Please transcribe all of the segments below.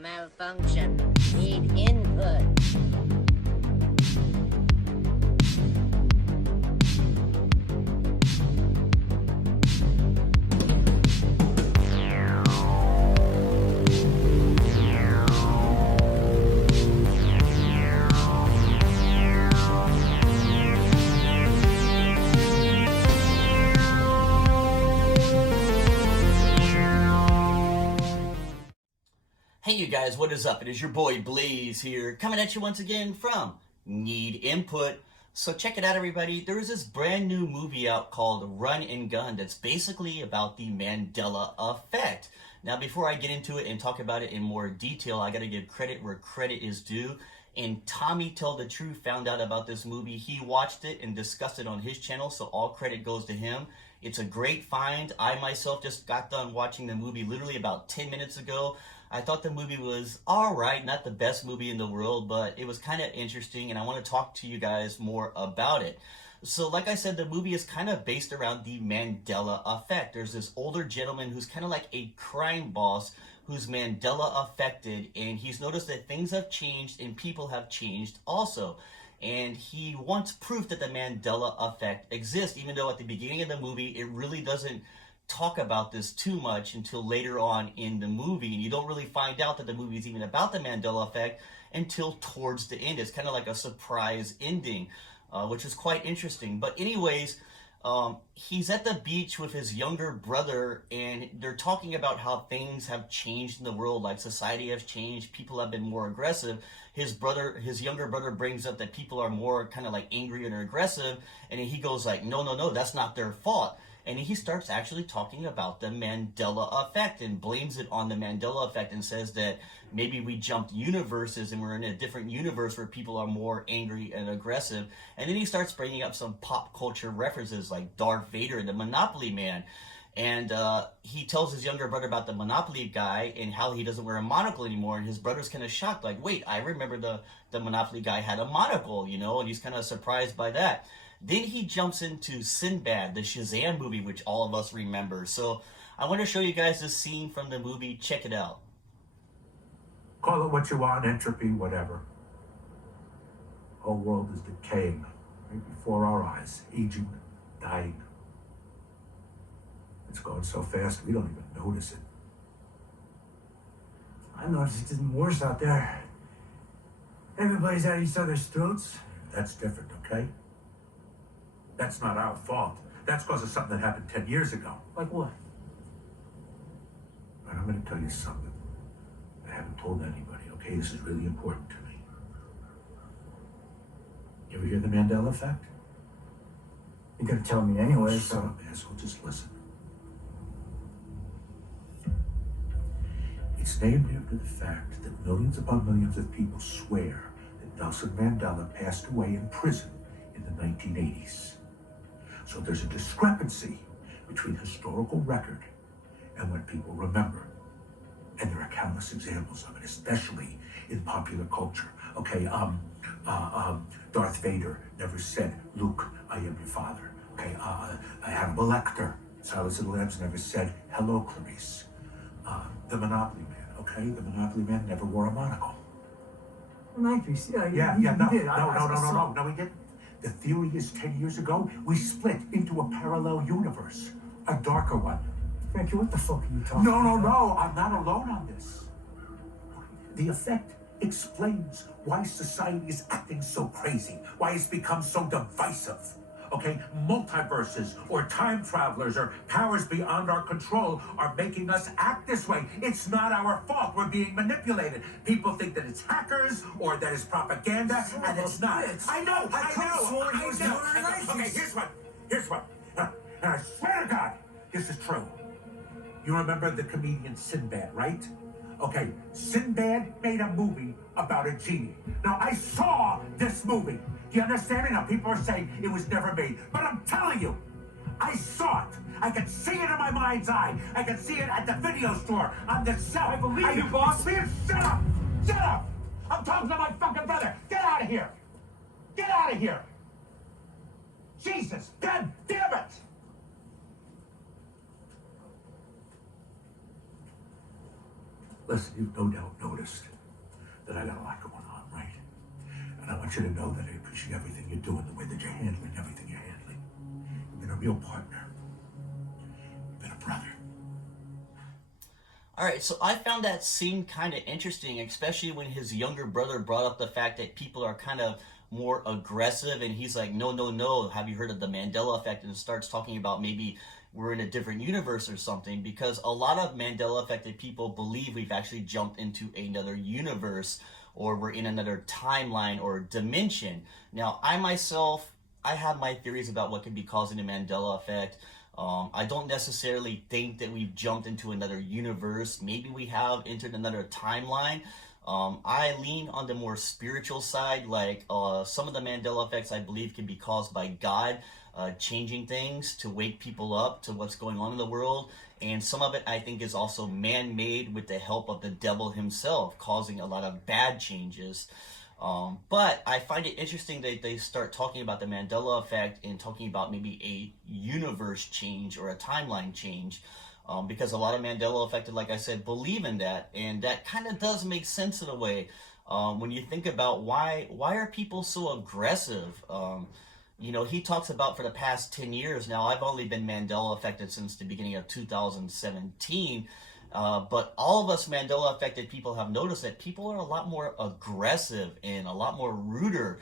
Malfunction. Need input. Hey you guys, what is up? It is your boy Blaze here, coming at you once again from Need Input. So check it out everybody, there is this brand new movie out called Run and Gun that's basically about the Mandela Effect. Now before I get into it and talk about it in more detail, I gotta give credit where credit is due. And Tommy Tell the Truth found out about this movie. He watched it and discussed it on his channel, so all credit goes to him. It's a great find. I myself just got done watching the movie literally about 10 minutes ago. I thought the movie was alright, not the best movie in the world, but it was kind of interesting and I want to talk to you guys more about it. So like I said, the movie is kind of based around the Mandela Effect. There's this older gentleman who's kind of like a crime boss who's Mandela affected, and he's noticed that things have changed and people have changed also. And he wants proof that the Mandela Effect exists, even though at the beginning of the movie it really doesn't talk about this too much until later on in the movie, and you don't really find out that the movie is even about the Mandela Effect until towards the end. It's kind of like a surprise ending, which is quite interesting. But anyways, he's at the beach with his younger brother, and they're talking about how things have changed in the world, like society has changed, people have been more aggressive. His younger brother brings up that people are more kind of like angry and aggressive, and he goes like, no, that's not their fault. And he starts actually talking about the Mandela Effect and blames it on the Mandela Effect and says that maybe we jumped universes and we're in a different universe where people are more angry and aggressive. And then he starts bringing up some pop culture references like Darth Vader and the Monopoly Man. And he tells his younger brother about the Monopoly guy and how he doesn't wear a monocle anymore. And his brother's kind of shocked, like, wait, I remember the Monopoly guy had a monocle, and he's kind of surprised by that. Then he jumps into Sinbad, the Shazam movie, which all of us remember. So I want to show you guys this scene from the movie. Check it out. Call it what you want, entropy, whatever. Whole world is decaying right before our eyes, aging, dying. It's going so fast we don't even notice it. I noticed it's getting worse out there. Everybody's at each other's throats. That's different, okay? That's not our fault. That's because of something that happened 10 years ago. Like what? And I'm going to tell you something. I haven't told anybody, okay? This is really important to me. You ever hear the Mandela Effect? You're gonna tell me anyway, Shut so... up, asshole. Just listen. It's named after the fact that millions upon millions of people swear that Nelson Mandela passed away in prison in the 1980s. So there's a discrepancy between historical record and what people remember. And there are countless examples of it, especially in popular culture. Okay, Darth Vader never said, Luke, I am your father. Okay, Hannibal Lecter, Silence of the Lambs never said, hello, Clarice. The Monopoly Man, okay? The Monopoly Man never wore a monocle. No, he did. No, he didn't. The theory is 10 years ago, we split into a parallel universe, a darker one. Frankie, what the fuck are you talking about? No, I'm not alone on this. The effect explains why society is acting so crazy, why it's become so divisive. Okay, multiverses or time travelers or powers beyond our control are making us act this way. It's not our fault. We're being manipulated. People think that it's hackers or that it's propaganda, and it's not. I know. Okay, here's what. And I swear to God, this is true. You remember the comedian Sinbad, right? Okay, Sinbad made a movie about a genie. Now, I saw this movie. Do you understand me? Now, people are saying it was never made. But I'm telling you, I saw it. I could see it in my mind's eye. I could see it at the video store, on the cell. I believe you, boss. Shut up! Shut up! I'm talking to my fucking brother. Get out of here! Get out of here! Jesus, God damn it! Listen, you've no doubt noticed want you to know that I appreciate everything you're doing, the way that you're handling everything you're handling. You've been a real partner. You've been a brother. All right, so I found that scene kind of interesting, especially when his younger brother brought up the fact that people are kind of more aggressive, and he's like, no, no, no, have you heard of the Mandela Effect? And starts talking about maybe we're in a different universe or something, because a lot of Mandela affected people believe we've actually jumped into another universe, or we're in another timeline or dimension. Now, I myself, I have my theories about what could be causing the Mandela effect. I don't necessarily think that we've jumped into another universe. Maybe we have entered another timeline. I lean on the more spiritual side, like some of the Mandela effects I believe can be caused by God changing things to wake people up to what's going on in the world. And some of it I think is also man-made with the help of the devil himself, causing a lot of bad changes. But I find it interesting that they start talking about the Mandela effect and talking about maybe a universe change or a timeline change, because a lot of Mandela affected, like I said, believe in that, and that kind of does make sense in a way. When you think about why are people so aggressive? You know, he talks about for the past 10 years now, I've only been Mandela affected since the beginning of 2017. But all of us Mandela affected people have noticed that people are a lot more aggressive and a lot more ruder.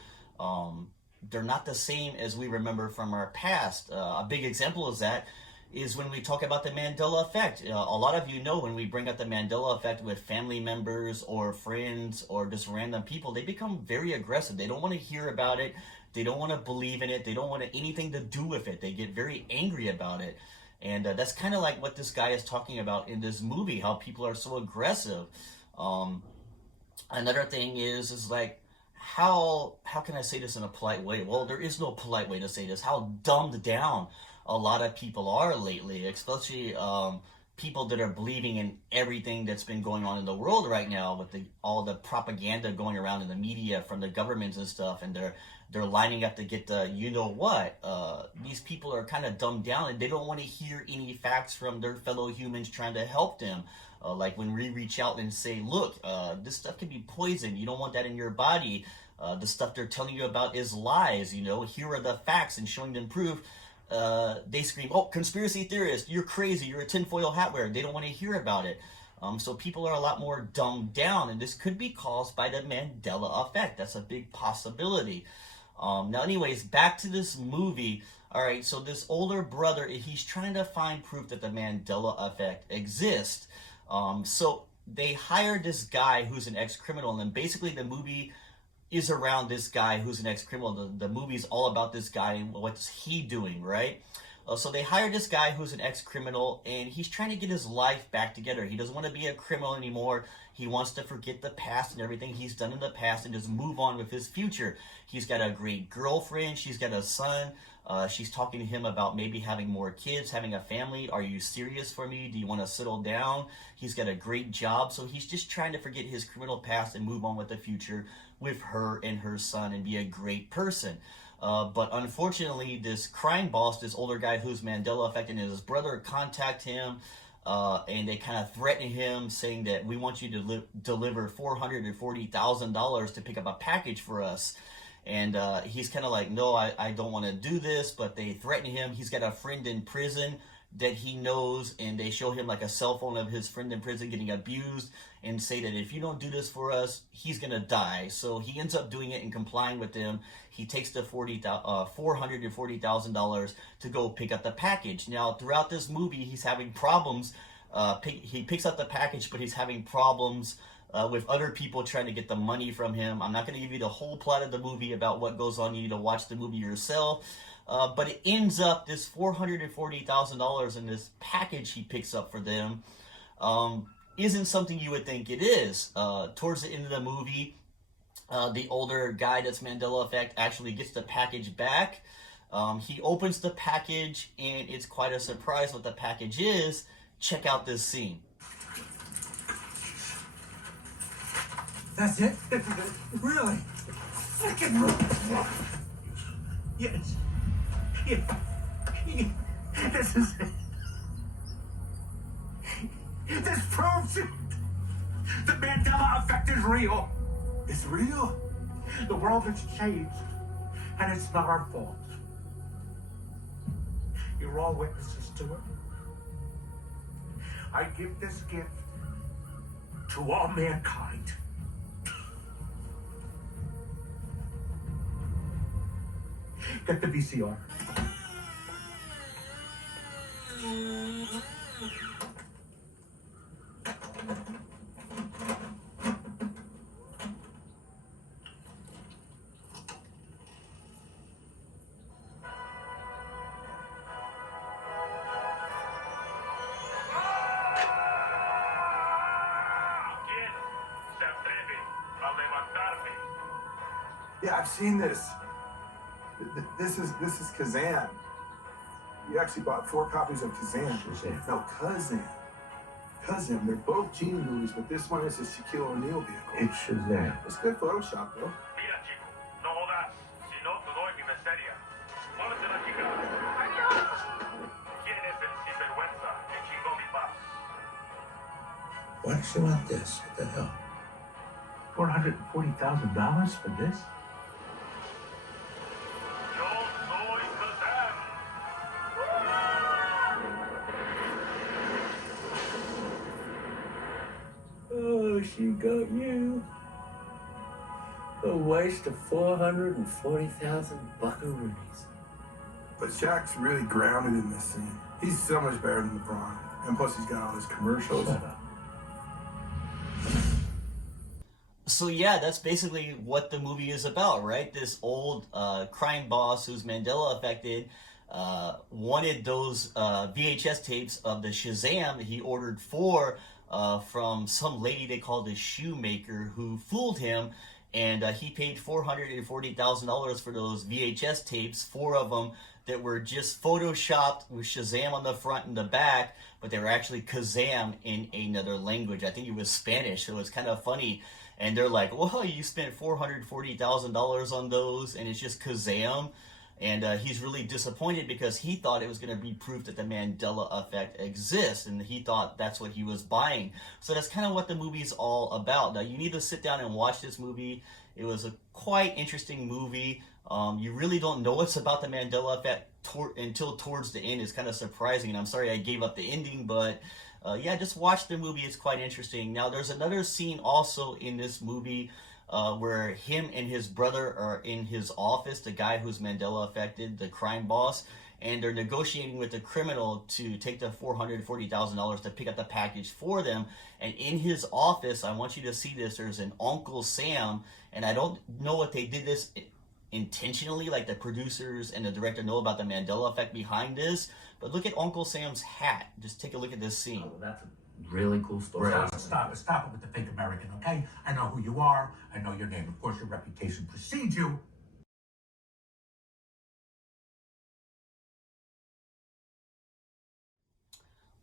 They're not the same as we remember from our past. A big example of that is when we talk about the Mandela effect. A lot of you know when we bring up the Mandela effect with family members or friends or just random people, they become very aggressive. They don't want to hear about it. They don't want to believe in it. They don't want anything to do with it. They get very angry about it. And that's kind of like what this guy is talking about in this movie, how people are so aggressive. Another thing is like, how can I say this in a polite way? Well, there is no polite way to say this. How dumbed down a lot of people are lately, especially people that are believing in everything that's been going on in the world right now with all the propaganda going around in the media from the governments and stuff, and they're lining up to get the you know what. These people are kind of dumbed down and they don't want to hear any facts from their fellow humans trying to help them. Like when we reach out and say, look, this stuff can be poison. You don't want that in your body. The stuff they're telling you about is lies. You know, here are the facts, and showing them proof. They scream, oh, conspiracy theorist, you're crazy, you're a tinfoil hat wearer. They don't want to hear about it. So people are a lot more dumbed down, and this could be caused by the Mandela effect. That's a big possibility. Now, anyways, back to this movie. All right, so this older brother, he's trying to find proof that the Mandela effect exists. So they hired this guy who's an ex-criminal, and basically the movie is around this guy who's an ex-criminal. The movie's all about this guy and what's he doing, right? So they hired this guy who's an ex-criminal, and he's trying to get his life back together. He doesn't want to be a criminal anymore. He wants to forget the past and everything he's done in the past and just move on with his future. He's got a great girlfriend. She's got a son. She's talking to him about maybe having more kids, having a family. Are you serious for me? Do you want to settle down? He's got a great job. So he's just trying to forget his criminal past and move on with the future with her and her son and be a great person. But unfortunately, this crime boss, this older guy who's Mandela affected, and his brother contact him, and they kind of threaten him, saying that we want you to deliver $440,000 to pick up a package for us. And he's kind of like, no, I don't want to do this, but they threaten him. He's got a friend in prison that he knows, and they show him like a cell phone of his friend in prison getting abused, and say that if you don't do this for us, he's gonna die. So he ends up doing it and complying with them. He takes the $440,000 to go pick up the package. Now, throughout this movie, he's having problems. He picks up the package, but he's having problems with other people trying to get the money from him. I'm not going to give you the whole plot of the movie about what goes on. You need to watch the movie yourself. But it ends up this $440,000 in this package he picks up for them isn't something you would think it is. Towards the end of the movie, the older guy that's Mandela Effect actually gets the package back. He opens the package, and it's quite a surprise what the package is. Check out this scene. That's it? Really? Freaking really? Yes. Yeah. This is it. This proves it. The Mandela effect is real. It's real? The world has changed, and it's not our fault. You're all witnesses to it. I give this gift to all mankind. Get the VCR. Yeah, I've seen this. This is Kazan. You actually bought 4 copies of Kazan. Shazam. No, Kazan. They're both Genie movies, but this one is a Shaquille O'Neal vehicle. It's Shazam. It's good Photoshop, though. Mira, chico, no jodas, si no te doy mi miseria. Muévete la chica. ¡Adiós! ¿Quién es el sinvergüenza que chingó mi paz? Why does she want this? What the hell? $440,000 for this? Yo soy Kazam. Oh, she got you. A waste of 440,000 buckaroonies. But Shaq's really grounded in this scene. He's so much better than LeBron. And plus, he's got all his commercials. Shut up. So yeah, that's basically what the movie is about, right? This old crime boss who's Mandela affected wanted those VHS tapes of the Shazam that he ordered from some lady they called a shoemaker who fooled him, and he paid $440,000 for those VHS tapes, 4 of them that were just photoshopped with Shazam on the front and the back, but they were actually Kazam in another language. I think it was Spanish, so it's kind of funny. And they're like, well, you spent $440,000 on those, and it's just Kazam. And he's really disappointed because he thought it was going to be proof that the Mandela Effect exists, and he thought that's what he was buying. So that's kind of what the movie's all about. Now, you need to sit down and watch this movie. It was a quite interesting movie. You really don't know what's about the Mandela Effect until towards the end. It's kind of surprising, and I'm sorry I gave up the ending, but yeah, just watch the movie. It's quite interesting. Now, there's another scene also in this movie where him and his brother are in his office, the guy who's Mandela affected, the crime boss, and they're negotiating with the criminal to take the $440,000 to pick up the package for them. And in his office, I want you to see this, there's an Uncle Sam, and I don't know if they did this intentionally, like the producers and the director know about the Mandela Effect behind this, but look at Uncle Sam's hat. Just take a look at this scene. Oh, that's a really cool story. Stop it with the fake American, okay? I know who you are. I know your name. Of course, your reputation precedes you.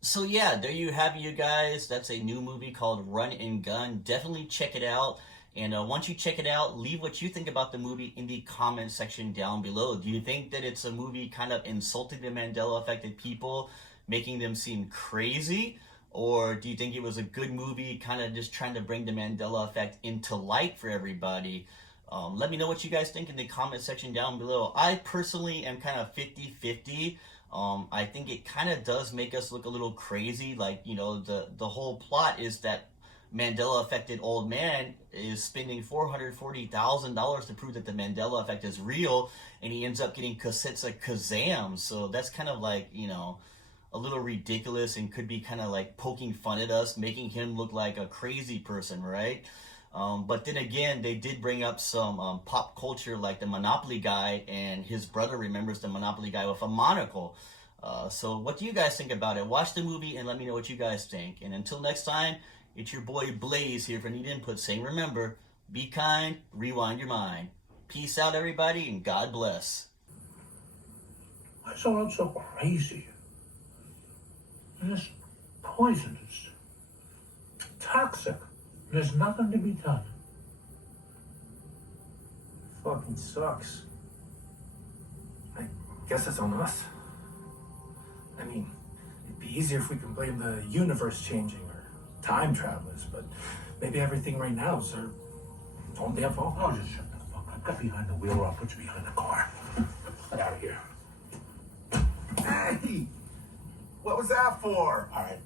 So yeah, there you have it, you guys. That's a new movie called Run and Gun. Definitely check it out. And once you check it out, leave what you think about the movie in the comment section down below. Do you think that it's a movie kind of insulting the Mandela affected people, making them seem crazy? Or do you think it was a good movie, kind of just trying to bring the Mandela effect into light for everybody? Let me know what you guys think in the comment section down below. I personally am kind of 50-50. I think it kind of does make us look a little crazy. Like, you know, the whole plot is that Mandela affected old man is spending $440,000 to prove that the Mandela effect is real, and he ends up getting cassettes of Kazam. So that's kind of like, you know, a little ridiculous and could be kind of like poking fun at us, making him look like a crazy person, right? But then again, they did bring up some pop culture, like the Monopoly guy, and his brother remembers the Monopoly guy with a monocle. So what do you guys think about it? Watch the movie and let me know what you guys think. And until next time, it's your boy Blaze here for Need Input saying, remember, be kind, rewind your mind. Peace out, everybody, and God bless. Why is the world so crazy? It's poisonous, toxic. There's nothing to be done. Fucking sucks. I guess it's on us. I mean, it'd be easier if we can blame the universe changing or time travelers, but maybe everything right now is our own damn fault. Oh, just shut the fuck Get behind the wheel or I'll put you behind the car. Get out of here. Hey! What was that for? All right.